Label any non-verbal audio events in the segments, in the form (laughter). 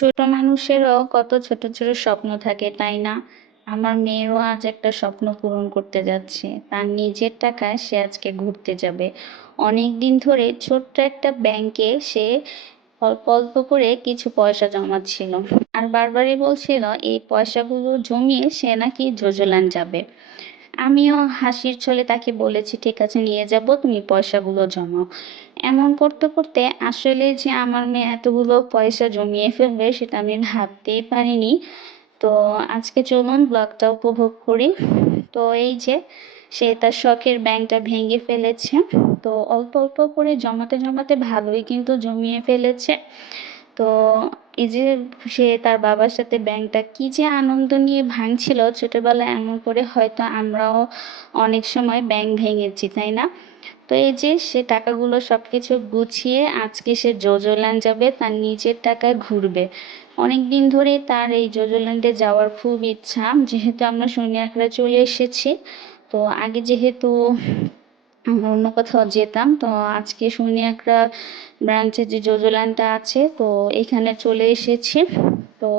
ছোট মানুষেরও কত ছোট ছোট স্বপ্ন থাকে, তাই না? আমার মেয়েরও আজ একটা স্বপ্ন পূরণ করতে যাচ্ছে। তার নিজের টাকায় সে আজকে ঘুরতে যাবে। অনেক দিন ধরে ছোট্ট একটা ব্যাংকে সে অল্প অল্প করে কিছু পয়সা জমাচ্ছিল। আর বারবারই বলছিল, এই পয়সাগুলো জমিয়ে সে নাকি জোজোল্যান্ড যাবে। আমিও হাসির ছলে তাকে বলেছি, ঠিক আছে, নিয়ে যাব, তুমি পয়সাগুলো জমাও। এমন করতে করতে আসলে যে আমার মেয়ে এতগুলো পয়সা জমিয়ে ফেলবে সেটা আমি ভাবতেই পারিনি। তো আজকে চলুন ব্লগটা উপভোগ করি। তো এই যে সে তার শখের ব্যাংকটা ভেঙে ফেলেছে। তো অল্প অল্প করে জমাতে জমাতে ভালোই কিন্তু জমিয়ে ফেলেছে। তো এই যে সে তার বাবার সাথে ব্যাংকটা কি যে আনন্দ নিয়ে ভাঙছিল ছোটবেলায় এমন করে হয়তো আমরাও অনেক সময় ব্যাংক ভেঙেছি, তাই না? তো এই যে সে টাকাগুলো সব কিছু গুছিয়ে আজকে সে জোজোল্যান্ড যাবে, তার নিজের টাকায় ঘুরবে। অনেক দিন ধরে তার এই জোজোল্যান্ডে যাওয়ার খুব ইচ্ছা, যেহেতু আমরা শনিয়াকড়া চলে এসেছি, তো আগে যেহেতু অন্য কোথাও যেতাম। তো আজকে শনিয়াকড়া ব্রাঞ্চে যে জোজোল্যান্ডটা আছে, তো এখানে চলে এসেছি। তো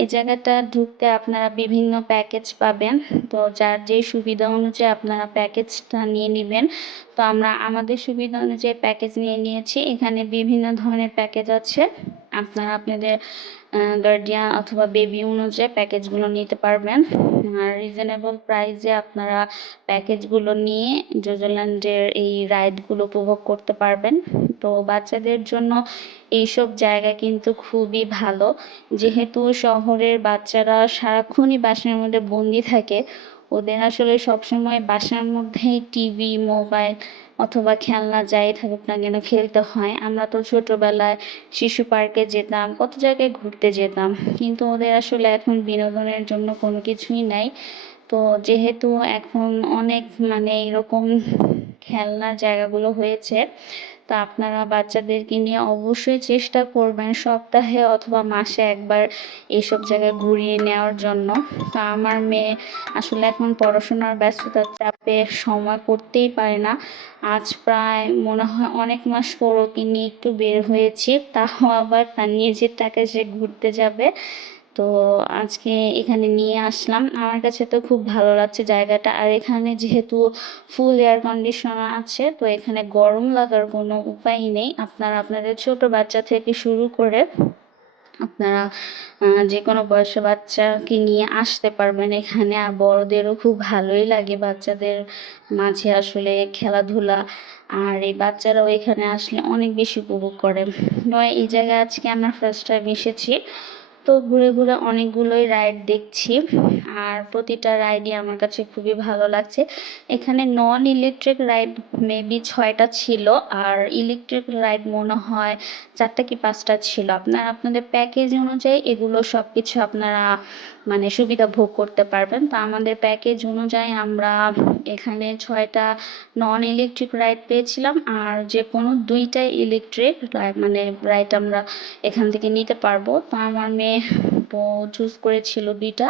এই জায়গাটা ঢুকতে আপনারা বিভিন্ন প্যাকেজ পাবেন। তো যার যেই সুবিধা অনুযায়ী আপনারা প্যাকেজটা নিয়ে নেবেন, তো আমরা আমাদের সুবিধা অনুযায়ী প্যাকেজ নিয়ে নিয়েছি। এখানে বিভিন্ন ধরনের প্যাকেজ আছে। আপনারা আপনাদের গার্ডিয়ান অথবা বেবি অনুযায়ী প্যাকেজগুলো নিতে পারবেন। আর রিজনেবল প্রাইসে আপনারা প্যাকেজগুলো নিয়ে জোজোল্যান্ডের এই রাইডগুলো উপভোগ করতে পারবেন। তো বাচ্চাদের জন্য এইসব জায়গা কিন্তু খুবই ভালো। যেহেতু শহরের বাচ্চারা সারাক্ষণই বাসার মধ্যে বন্দি থাকে, ওদের আসলে সবসময় বাসার মধ্যেই টিভি মোবাইল অথবা খেলনা যাই থাকুক না কেন খেলতে হয়। আমরা তো ছোটবেলায় শিশু পার্কে যেতাম, কত জায়গায় ঘুরতে যেতাম। কিন্তু ওদের আসলে এখন বিনোদনের জন্য কোনো কিছুই নাই। তো যেহেতু এখন অনেক মানে এরকম খেলনার জায়গাগুলো হয়েছে তো আপনারা বাচ্চাদেরকে নিয়ে অবশ্যই চেষ্টা করবেন সপ্তাহে অথবা মাসে একবার এইসব জায়গায় ঘুরিয়ে নেওয়ার জন্য। তো আমার মেয়ে আসলে এখন পড়াশোনার ব্যস্ততার চাপে সময় করতেই পারে না। আজ প্রায় মনে হয় অনেক মাস পর ওকে নিয়ে একটু বের হয়েছি, তাও আবার তার নিজের টাকায় সে ঘুরতে যাবে। তো আজকে এখানে নিয়ে আসলাম। আমার কাছে তো খুব ভালো লাগছে জায়গাটা। আর এখানে যেহেতু ফুল এয়ার কন্ডিশনার আছে, তো এখানে গরম লাগার কোনো উপায় নেই। আপনারা আপনাদের ছোট বাচ্চা থেকে শুরু করে আপনারা যে কোনো বয়সের বাচ্চাকে নিয়ে আসতে পারবেন এখানে। আর বড়দেরও খুব ভালোই লাগে বাচ্চাদের মাঝে আসলে খেলাধুলা। আর এই বাচ্চারাও এখানে আসলে অনেক বেশি উপভোগ করে। নয়, এই জায়গায় আজকে আমরা ফার্স্ট টাইম এসেছি। তো ঘুরে ঘুরে অনেকগুলোই রাইড দেখছি। আর প্রতিটা রাইডই আমার কাছে খুবই ভালো লাগছে। এখানে নন ইলেকট্রিক রাইড মেবি ছয়টা ছিল, আর ইলেকট্রিক রাইড মনে হয় চারটা কি পাঁচটা ছিল। আপনারা, আপনাদের প্যাকেজ অনুযায়ী এগুলো সব কিছু আপনারা মানে সুবিধা ভোগ করতে পারবেন। তো আমাদের প্যাকেজ অনুযায়ী আমরা এখানে ছয়টা নন ইলেকট্রিক রাইড পেয়েছিলাম, আর যে কোনো দুইটাই ইলেকট্রিক মানে রাইড আমরা এখান থেকে নিতে পারব। তো আমার মেয়ে চুজ করেছিল দুইটা।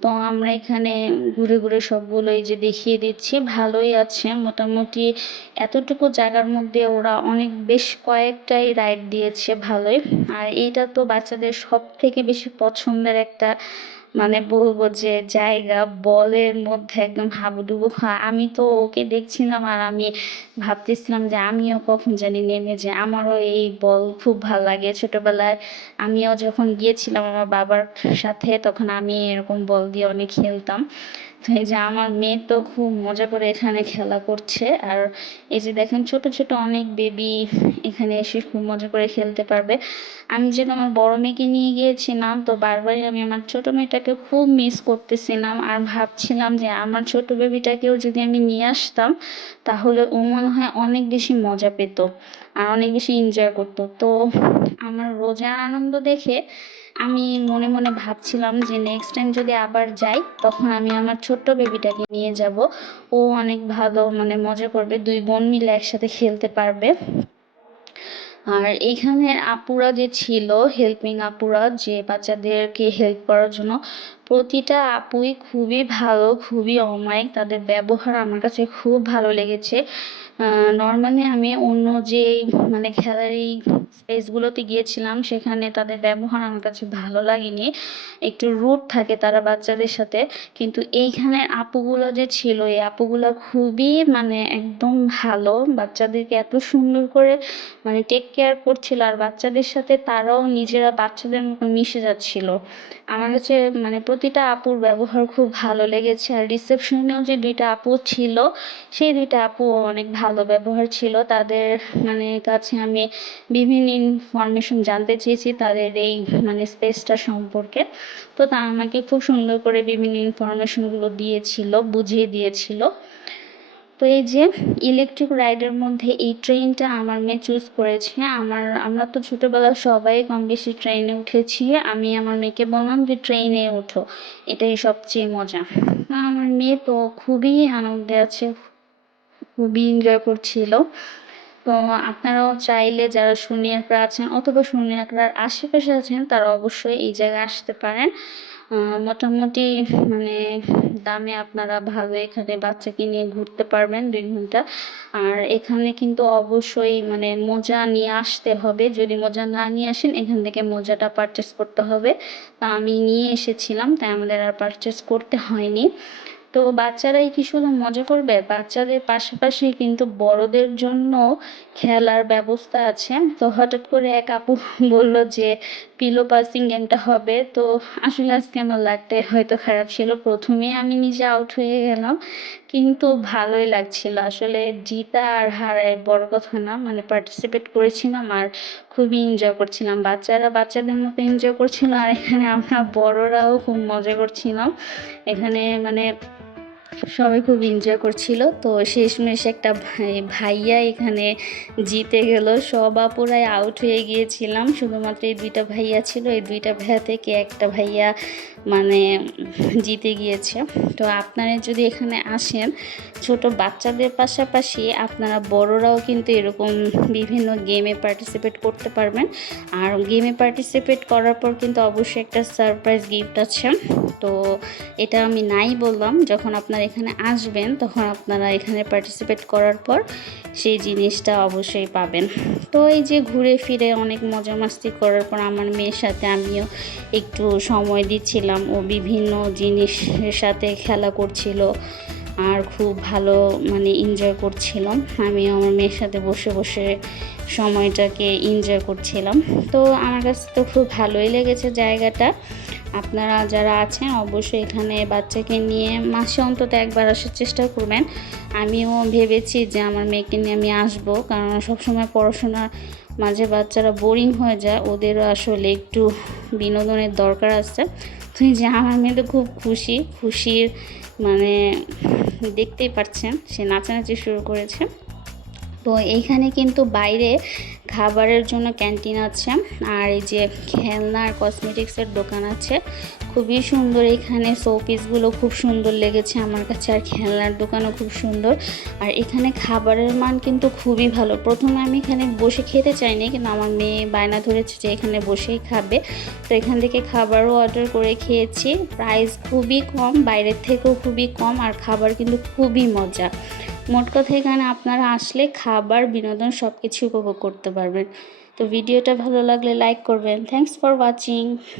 তো আমরা এখানে ঘুরে ঘুরে সবগুলোই যে দেখিয়ে দিচ্ছি, ভালোই আছে। মোটামুটি এতটুকু জায়গার মধ্যে ওরা অনেক, বেশ কয়েকটাই রাইড দিয়েছে ভালোই। আর এইটা তো বাচ্চাদের সব থেকে বেশি পছন্দের একটা মানে বলব যে জায়গা, বলের মধ্যে একদম হাবুডুবু খাওয়া আমি তো ওকে দেখছিলাম আর আমি ভাবতেছিলাম যে আমিও কখন জানি নেমে যে আমারও এই বল খুব ভালো লাগে। ছোটবেলায় আমিও যখন গিয়েছিলাম আমার বাবার সাথে, তখন আমি এরকম বল দিয়ে অনেক খেলতাম। এই যে আমার মেয়ে তো খুব মজা করে এখানে খেলা করছে। আর এই যে দেখেন ছোট ছোট অনেক বেবি এখানে এসে খুব মজা করে খেলতে পারবে। আমি যেন আমার বড় মেয়েকে নিয়ে গিয়েছিলাম তো বারবারই আমি আমার ছোট মেয়েটাকে খুব মিস করতেছিলাম। আর ভাবছিলাম যে আমার ছোট বেবিটাকেও যদি আমি নিয়ে আসতাম তাহলে ও মনে হয় অনেক বেশি মজা পেত আর অনেক বেশি এনজয় করতো। তো আমার রোজার আনন্দ দেখে আমি মনে মনে ভাবছিলাম যে নেক্সট টাইম যদি আবার যাই, তখন আমি আমার ছোট্ট বেবিটাকে নিয়ে যাব। ও অনেক ভালো মানে মজা করবে, দুই বোন মিলে একসাথে খেলতে পারবে। আর এখানে আপুরা যে ছিল হেল্পিং আপুরা, যে বাচ্চাদেরকে হেল্প করার জন্য, প্রতিটা আপুই খুবই ভালো, খুবই অমায়িক। তাদের ব্যবহার আমার কাছে খুব ভালো লেগেছে। নর্মালি আমি অন্য যে মানে খেলার এই স্পেসগুলোতে গিয়েছিলাম, সেখানে তাদের ব্যবহার আমার কাছে ভালো লাগেনি। একটু রুড থাকে তারা বাচ্চাদের সাথে, কিন্তু এইখানের আপুগুলো যে ছিল, এই আপুগুলো খুবই মানে একদম ভালো। বাচ্চাদেরকে এত সুন্দর করে মানে টেক কেয়ার করছিল, আর বাচ্চাদের সাথে তারাও নিজেরা বাচ্চাদের মতো মিশে যাচ্ছিল। আমার কাছে মানে প্রতিটা আপুর ব্যবহার খুব ভালো লেগেছে, আর রিসেপশনেও যে দুইটা আপু ছিল, সেই দুইটা আপু অনেক ভালো ব্যবহার ছিল। তাদের মানে কাছে আমি বিভিন্ন ইনফরমেশন জানতে চেয়েছি তাদের এই মানে স্পেসটা সম্পর্কে। তো তারা আমাকে খুব সুন্দর করে বিভিন্ন ইনফরমেশনগুলো দিয়েছিল, বুঝিয়ে দিয়েছিল। তো এই যে ইলেকট্রিক রাইডের মধ্যে এই ট্রেনটা আমার মেয়ে চুজ করেছে। আমার, আমরা তো ছোটোবেলায় সবাই কম বেশি ট্রেনে উঠেছি। আমি আমার মেয়েকে বললাম যে ট্রেনে ওঠো, এটাই সবচেয়ে মজা। আমার মেয়ে তো খুবই আনন্দে আছে খুবই এনজয় করছিল। তো আপনারাও চাইলে যারা শূন্যাকরা আছেন অথবা শূন্যাকরার আশেপাশে আছেন, তারা অবশ্যই এই জায়গায় আসতে পারেন। মোটামুটি মানে দামে আপনারা ভালো এখানে বাচ্চাকে নিয়ে ঘুরতে পারবেন দুই ঘণ্টা। আর এখানে কিন্তু অবশ্যই মানে মোজা নিয়ে আসতে হবে। যদি মোজা না নিয়ে আসেন, এখান থেকে মোজাটা পারচেস করতে হবে। তা আমি নিয়ে এসেছিলাম, তাই আমাদের আর পারচেস করতে হয়নি। তো বাচ্চারাই কি শুধু মজা করবে? বাচ্চাদের পাশাপাশি কিন্তু বড়দের জন্য খেলার ব্যবস্থা আছে। তো হঠাৎ করে এক আপু (laughs) বলল যে, পিলো পাসিং গেমটা হবে। তো আসলে আজকে আমার লাকটাই হয়তো খারাপ ছিল। প্রথমে আমি নিজে আউট হয়ে গেলাম, কিন্তু ভালোই লাগছিল। আসলে জিতা আর হারায় বড় কথা না। মানে পার্টিসিপেট করেছিলাম আর খুবই এনজয় করছিলাম। বাচ্চারা বাচ্চাদের মতো এনজয় করছিল আর এখানে আমরা বড়রাও খুব মজা করছিলাম। এখানে মানে সবাই খুব এনজয় করছিল। তো শেষমেশ একটা ভাই, ভাইয়া এখানে জিতে গেল। সব আপুরাই আউট হয়ে গিয়েছিলাম। শুধুমাত্র এই দুইটা ভাইয়া ছিল। এই দুইটা ভাইয়া থেকে একটা ভাইয়া মানে জিতে গিয়েছে। তো আপনারা যদি এখানে আসেন, ছোট বাচ্চাদের পাশাপাশি আপনারা বড়রাও কিন্তু এরকম বিভিন্ন গেমে পার্টিসিপেট করতে পারবেন। আর গেমে পার্টিসিপেট করার পর কিন্তু অবশ্যই একটা সারপ্রাইজ গিফট আছে। তো এটা আমি নাই বললাম। যখন আপনারা এখানে আসবেন, তখন আপনারা এখানে পার্টিসিপেট করার পর সেই জিনিসটা অবশ্যই পাবেন। তো এই যে ঘুরে ফিরে অনেক মজা মাস্তি করার পর আমার মেয়ের সাথে আমিও একটু সময় দিচ্ছিলাম। ও বিভিন্ন জিনিসের সাথে খেলা করছিল আর খুব ভালো মানে এনজয় করছিলাম আমি আমার মেয়ের সাথে বসে বসে সময়টাকে এনজয় করছিলাম। তো আমার কাছে তো খুব ভালোই লেগেছে জায়গাটা। আপনারা যারা আছেন, অবশ্যই এখানে বাচ্চাকে নিয়ে মাসে অন্তত একবার আসার চেষ্টা করবেন। আমিও ভেবেছি যে আমার মেয়েকে নিয়ে আমি আসব, কারণ সবসময় পড়াশোনার মাঝে বাচ্চারা বোরিং হয়ে যায়। ওদেরও আসলে একটু বিনোদনের দরকার আছে। তো যে আমার মেয়ে তো খুব খুশি, খুশির মানে দেখতেই পাচ্ছেন সে নাচানাচি শুরু করেছে। তো এইখানে কিন্তু বাইরে খাবারের জন্য ক্যান্টিন আছে। আর এই যে খেলনা আর কসমেটিক্সের দোকান আছে। খুবই সুন্দর এখানে শোপিসগুলো খুব সুন্দর লেগেছে আমার কাছে। আর খেলনার দোকানও খুব সুন্দর। আর এখানে খাবারের মান কিন্তু খুবই ভালো। প্রথমে আমি এখানে বসে খেতে চাইনি, কিন্তু আমার মেয়ে বায়না ধরেছে যে এখানে বসেই খাবে। তো এখান থেকে খাবারও অর্ডার করে খেয়েছি। প্রাইস খুবই কম, বাইরের থেকেও খুবই কম। আর খাবার কিন্তু খুবই মজা। মোট কথা এখানে আপনারা আসলে খাবার, বিনোদন সব কিছু উপভোগ করতে পারবেন। তো ভিডিওটা ভালো লাগলে লাইক করবেন। Thanks for watching